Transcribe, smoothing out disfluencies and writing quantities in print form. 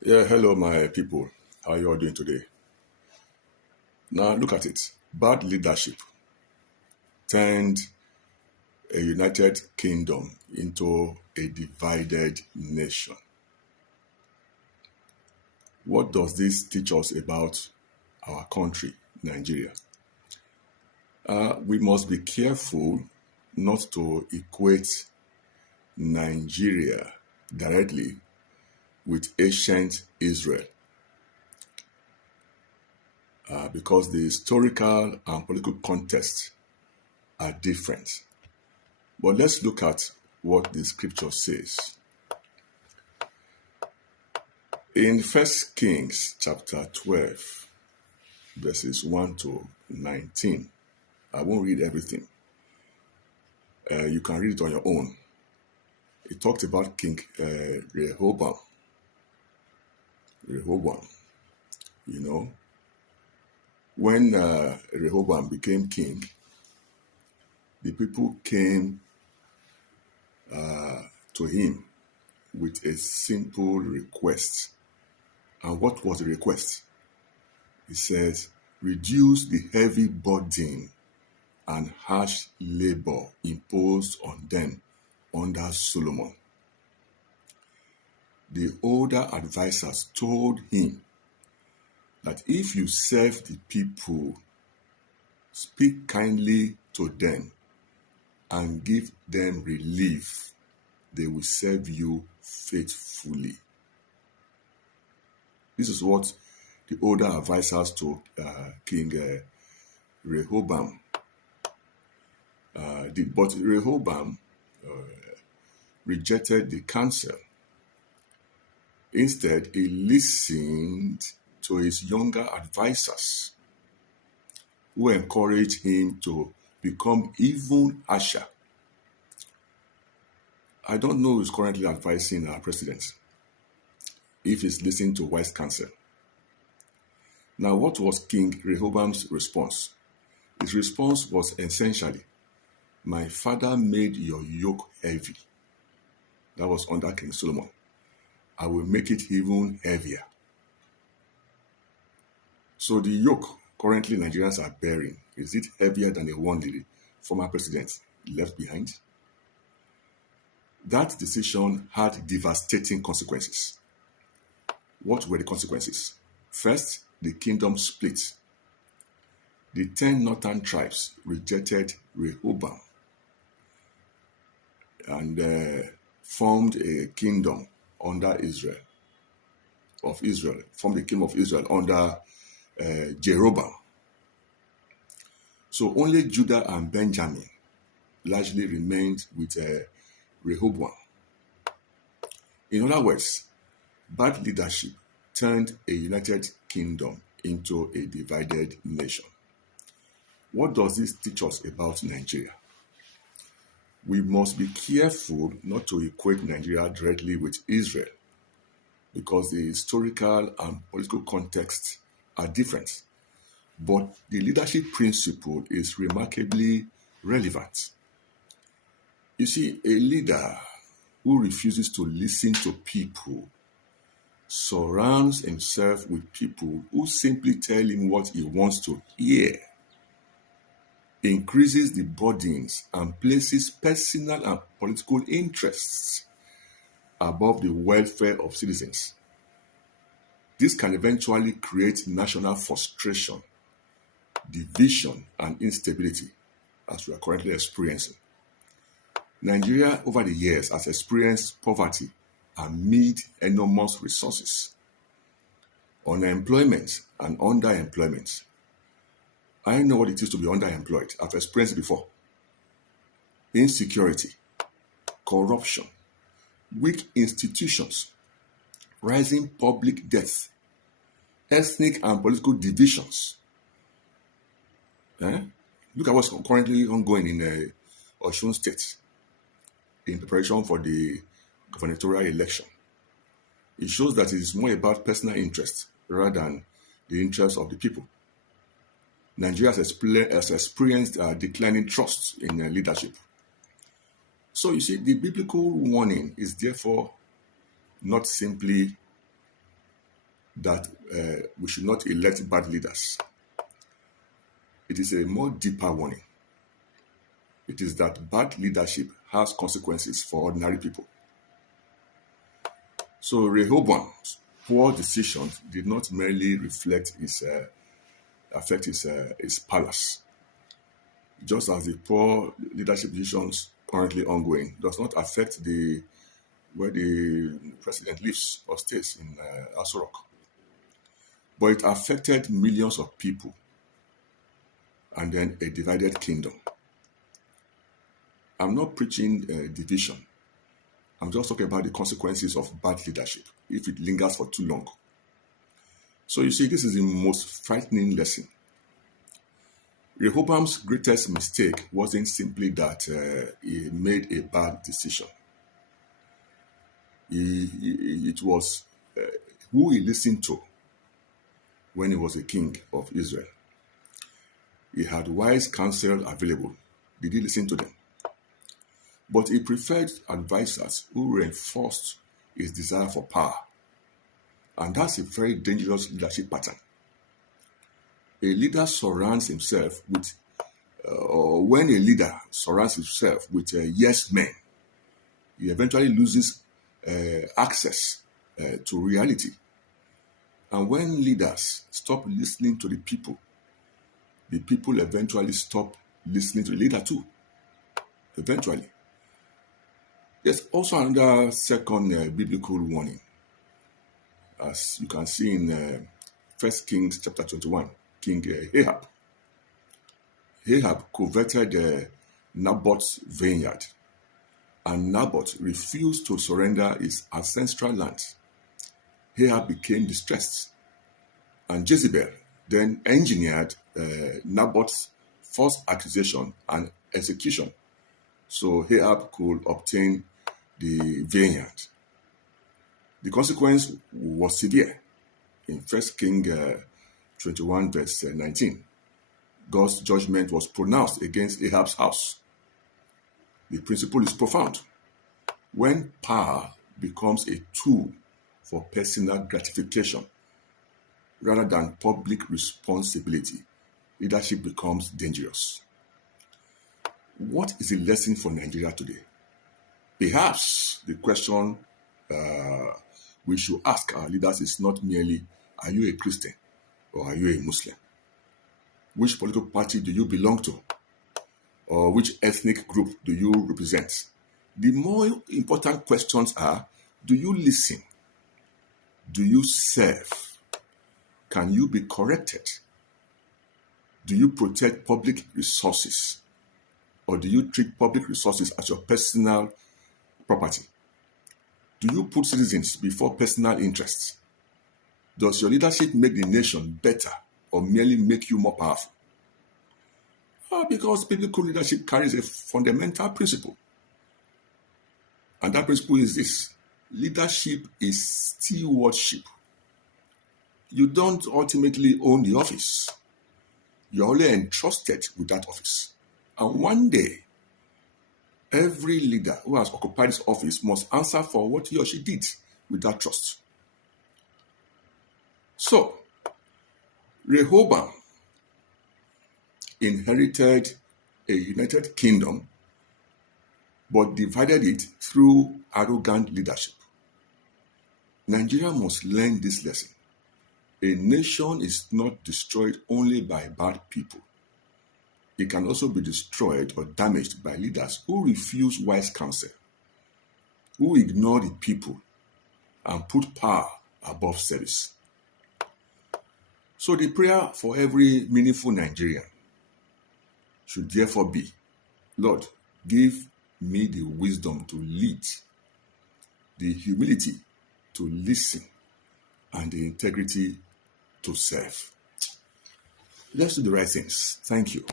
Yeah, hello, my people. How you all doing today? Now, look at it. Bad leadership turned a united kingdom into a divided nation. What does this teach us about our country, Nigeria? We must be careful not to equate Nigeria directly with ancient Israel because the historical and political context are different. But let's look at what the scripture says. In First Kings chapter 12, verses 1 to 19, I won't read everything. You can read it on your own. It talked about King Rehoboam. Rehoboam, you know. When Rehoboam became king, the people came to him with a simple request. And what was the request? He says, reduce the heavy burden and harsh labor imposed on them under Solomon. The older advisors told him that if you serve the people, speak kindly to them, and give them relief, they will serve you faithfully. This is what the older advisors to King Rehoboam did. But Rehoboam rejected the counsel. Instead, he listened to his younger advisors who encouraged him to become even harsher. I don't know who's currently advising our president, if he's listening to wise counsel. Now, what was King Rehoboam's response? His response was essentially, my father made your yoke heavy. That was under King Solomon. I will make it even heavier. So the yoke currently Nigerians are bearing, is it heavier than the one the former president left behind? That decision had devastating consequences. What were the consequences? First, the kingdom split. The 10 northern tribes rejected Rehoboam and formed a kingdom under Israel, formed the kingdom of Israel under Jeroboam. So only Judah and Benjamin largely remained with Rehoboam. In other words, bad leadership turned a united kingdom into a divided nation. What does this teach us about Nigeria? We must be careful not to equate Nigeria directly with Israel because the historical and political context are different. But the leadership principle is remarkably relevant. You see, a leader who refuses to listen to people surrounds himself with people who simply tell him what he wants to hear, increases the burdens, and places personal and political interests above the welfare of citizens. This can eventually create national frustration, division, and instability, as we are currently experiencing. Nigeria, over the years, has experienced poverty amid enormous resources, unemployment, and underemployment. I know what it is to be underemployed. I've experienced it before. Insecurity, corruption, weak institutions, rising public debt, ethnic and political divisions. Look at what's currently ongoing in Osun State in preparation for the gubernatorial election. It shows that it is more about personal interest rather than the interests of the people. Nigeria has experienced declining trust in leadership. So you see, the biblical warning is therefore not simply that we should not elect bad leaders. It is a more deeper warning. It is that bad leadership has consequences for ordinary people. So Rehoboam's poor decisions did not merely affect his palace, just as the poor leadership decisions currently ongoing does not affect where the president lives or stays in Aso Rock. But it affected millions of people and then a divided kingdom. I'm not preaching division. I'm just talking about the consequences of bad leadership if it lingers for too long. So you see, this is the most frightening lesson. Rehoboam's greatest mistake wasn't simply that he made a bad decision. It was who he listened to when he was a king of Israel. He had wise counsel available. Did he listen to them? But he preferred advisors who reinforced his desire for power. And that's a very dangerous leadership pattern. A leader surrounds himself with, or when a leader surrounds himself with yes men, he eventually loses access to reality. And when leaders stop listening to the people eventually stop listening to the leader too. Eventually. There's also another second biblical warning, as you can see in 1 Kings chapter 21, King Ahab. Ahab coveted Naboth's vineyard, and Naboth refused to surrender his ancestral land. Ahab became distressed, and Jezebel then engineered Naboth's false accusation and execution so Ahab could obtain the vineyard. The consequence was severe. In 1 Kings 21 verse 19, God's judgment was pronounced against Ahab's house. The principle is profound. When power becomes a tool for personal gratification rather than public responsibility, leadership becomes dangerous. What is the lesson for Nigeria today? Perhaps the question we should ask our leaders is not merely, are you a Christian or are you a Muslim? Which political party do you belong to? Or which ethnic group do you represent? The more important questions are, do you listen? Do you serve? Can you be corrected? Do you protect public resources? Or do you treat public resources as your personal property? Do you put citizens before personal interests? Does your leadership make the nation better or merely make you more powerful? Because biblical leadership carries a fundamental principle. And that principle is this: leadership is stewardship. You don't ultimately own the office. You're only entrusted with that office. And one day, every leader who has occupied this office must answer for what he or she did with that trust. So, Rehoboam inherited a united kingdom, but divided it through arrogant leadership. Nigeria must learn this lesson. A nation is not destroyed only by bad people. It can also be destroyed or damaged by leaders who refuse wise counsel, who ignore the people and put power above service. So the prayer for every meaningful Nigerian should therefore be, Lord, give me the wisdom to lead, the humility to listen, and the integrity to serve. Let's do the right things. Thank you.